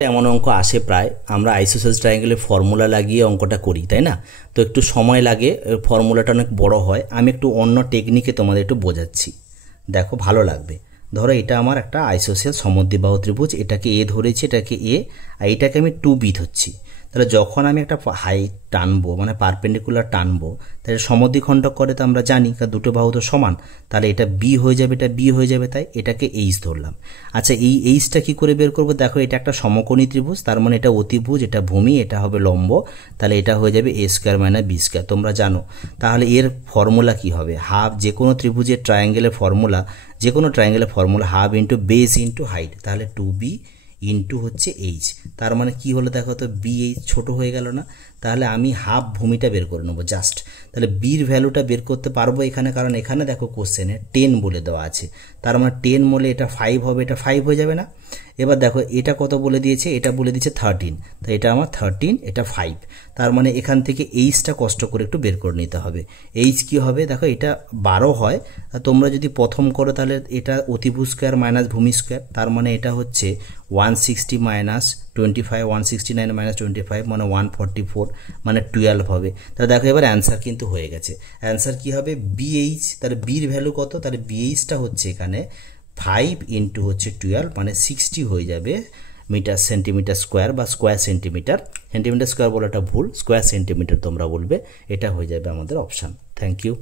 এমন অঙ্ক আসে প্রায়, আমরা আইসোসেলস ট্রায়াঙ্গেলের ফর্মুলা লাগিয়ে অঙ্কটা করি, তাই না? তো একটু সময় লাগে, ফর্মুলাটা অনেক বড় হয়। আমি একটু অন্য টেকনিকে তোমাদের একটু বোঝাচ্ছি, দেখো ভালো লাগবে। ধরো এটা আমার একটা আইসোসেল সমদ্বিবাহু ত্রিভুজ, এটাকে এ ধরেছি, এটাকে এ, আর এটাকে আমি 2B ধরছি। তাহলে যখন আমি একটা হাইট টানবো, মানে পারপেন্ডিকুলার টানবো, তাহলে সমদ্বিখণ্ডক করে তো আমরা জানি, কারণ দুটো বাহু তো সমান, তাহলে এটা বি হয়ে যাবে, এটা বি হয়ে যাবে, তাই এটাকে এইচ ধরলাম। আচ্ছা, এই এইচটা কি করে বের করবো? দেখো এটা একটা সমকোণী ত্রিভুজ, তার মানে এটা অতিভুজ, এটা ভূমি, এটা হবে লম্ব, তাহলে এটা হয়ে যাবে এ স্কোয়ার মাইনাস বি স্কোয়ার, তোমরা জানো। তাহলে এর ফর্মুলা কি হবে? হাফ, যে কোনো ত্রিভুজের ট্রায়াঙ্গেলের ফর্মুলা, যে কোনো ট্রায়াঙ্গেলের formula half into base into height, তাহলে 2B ইন্টু হচ্ছে এইচ। তার মানে কি হলো দেখো তো, বি এইচ ছোটো হয়ে গেল না? তাহলে আমি হাফ ভূমিটা বের করে নেবো জাস্ট। তাহলে বির ভ্যালুটা বের করতে পারবো এখানে, কারণ এখানে দেখো কোশ্চেনে 10 বলে দেওয়া আছে, তার মানে 10 বলে এটা 5 হবে, এটা 5 হয়ে যাবে না? এবার দেখো এটা কত বলে দিয়েছে, এটা বলে দিয়েছে 13, তো এটা আমার 13, এটা 5, তার মানে এখান থেকে এইচটা কষ্ট করে একটু বের করে নিতে হবে। এইচ কি হবে দেখো, এটা 12 হয়, তোমরা যদি প্রথম করো তাহলে এটা অতিভুজ স্কোয়ার মাইনাস ভূমি স্কোয়ার, তার মানে এটা হচ্ছে 160 মাইনাস 25, 169 মাইনাস 25 মানে 144, মানে 12 হবে। তাহলে দেখো এবার অ্যান্সার কিন্তু হয়ে গেছে। অ্যান্সার কি হবে? বিএইচ। তাহলে বির ভ্যালু কত? তাহলে বিএইচটা হচ্ছে এখানে 5 ইন্টু হচ্ছে 12, মানে 60 হয়ে যাবে মিটার সেন্টিমিটার স্কোয়ার, বা স্কোয়ার সেন্টিমিটার। সেন্টিমিটার স্কোয়ার বলে এটা ভুল, স্কোয়ার সেন্টিমিটার তোমরা বলবে, এটা হয়ে যাবে আমাদের অপশান। Thank you.